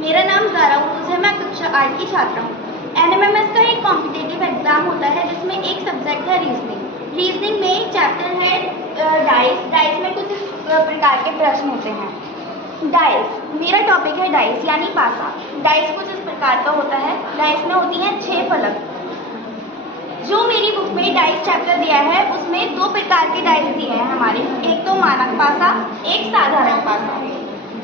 मेरा नाम ज़ारा उर्दू है, मैं कक्षा 8 की छात्रा हूँ। एनएमएमएस का एक कॉम्पिटिटिव एग्जाम होता है जिसमें एक सब्जेक्ट है रीजनिंग। रीजनिंग में एक चैप्टर है डाइस। डाइस में कुछ इस प्रकार के प्रश्न होते हैं। डाइस, मेरा टॉपिक है डाइस यानी पासा। डाइस कुछ इस प्रकार का होता है। डाइस में होती हैं 6 फलक। जो मेरी बुक में डाइस चैप्टर दिया है उसमें 2 प्रकार के डाइस दिए हैं हमारे। एक तो मानक पासा, एक साधारण पासा।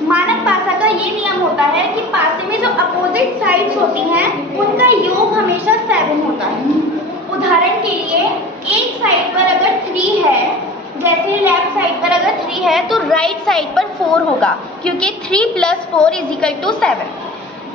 मानक पासा का ये नियम होता है कि पासे में जो अपोजिट साइड्स होती हैं उनका योग हमेशा 7 होता है। उदाहरण के लिए एक साइड पर अगर 3 है, जैसे लेफ्ट साइड पर अगर 3 है तो राइट साइड पर 4 होगा, क्योंकि 3 + 4 = 7।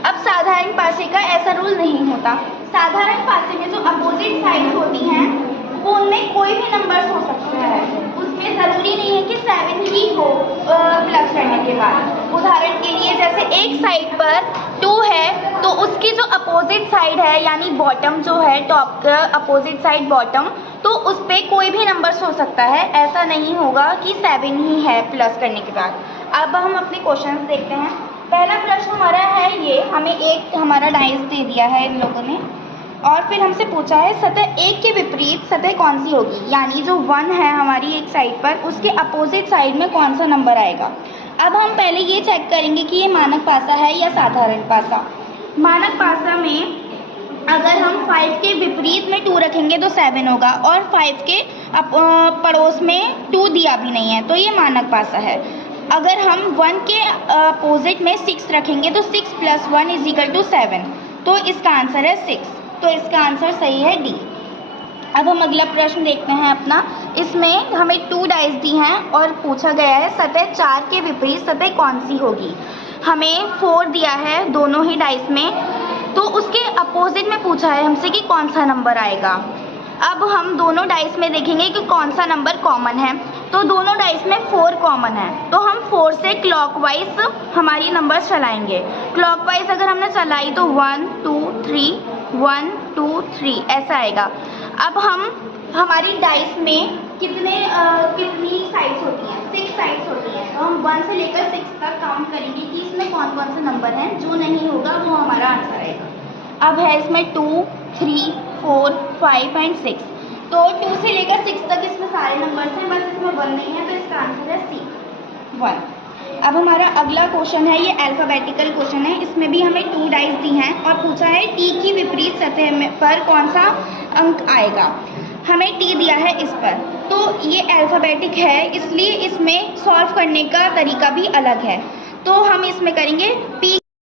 अब साधारण पासे का ऐसा रूल नहीं होता। साधारण पासे में जो अपोजिट साइड्स होती हैं वो उनमें कोई भी नंबर्स हो सकते हैं। उसमें ज़रूरी नहीं है कि 7 ही हो प्लस करने के बाद। उदाहरण के लिए जैसे एक साइड पर 2 है तो उसकी जो अपोजिट साइड है यानी बॉटम जो है, टॉप का अपोजिट साइड बॉटम, तो उस पर कोई भी नंबर्स हो सकता है। ऐसा नहीं होगा कि 7 ही है प्लस करने के बाद। अब हम अपने क्वेश्चंस देखते हैं। पहला प्रश्न हमारा है ये, हमें एक हमारा डाइस दे दिया है इन लोगों ने और फिर हमसे पूछा है सतह एक के विपरीत सतह कौन सी होगी, यानी जो 1 है हमारी एक साइड पर उसके अपोजिट साइड में कौन सा नंबर आएगा। अब हम पहले ये चेक करेंगे कि ये मानक पासा है या साधारण पासा। मानक पासा में अगर हम 5 के विपरीत में 2 रखेंगे तो 7 होगा और 5 के पड़ोस में 2 दिया भी नहीं है तो ये मानक पासा है। अगर हम 1 के अपोजिट में 6 रखेंगे तो 6 + 1 = 7, तो इसका आंसर है 6। तो इसका आंसर सही है डी। अब हम अगला प्रश्न देखते हैं अपना। इसमें हमें 2 डाइस दी हैं और पूछा गया है सतह 4 के विपरीत सतह कौन सी होगी। हमें 4 दिया है दोनों ही डाइस में, तो उसके अपोजिट में पूछा है हमसे कि कौन सा नंबर आएगा। अब हम दोनों डाइस में देखेंगे कि कौन सा नंबर कॉमन है। तो दोनों डाइस में 4 कॉमन है, तो हम 4 से क्लॉकवाइज हमारी नंबर चलाएंगे। क्लॉकवाइज अगर हमने चलाई तो 1 2 3 1 2 3 ऐसा आएगा। अब हम हमारी डाइस में कितनी साइड्स होती हैं? 6 साइड्स होती हैं। तो हम 1 से लेकर 6 तक काउंट करेंगे कि इसमें कौन कौन से नंबर हैं। जो नहीं होगा वो हमारा आंसर आएगा। अब है इसमें 2 3 4 5 और 6। तो 2 से लेकर 6 तक इसमें सारे नंबर्स हैं, बस इसमें 1 नहीं है, तो इसका आंसर है सी 1। अब हमारा अगला क्वेश्चन है, ये अल्फ़ाबेटिकल क्वेश्चन है। इसमें भी हमें 2 डाइस दी हैं और पूछा है टी की विपरीत सतह पर कौन सा अंक आएगा। हमें टी दिया है इस पर, तो ये अल्फ़ाबेटिक है इसलिए इसमें सॉल्व करने का तरीका भी अलग है। तो हम इसमें करेंगे पी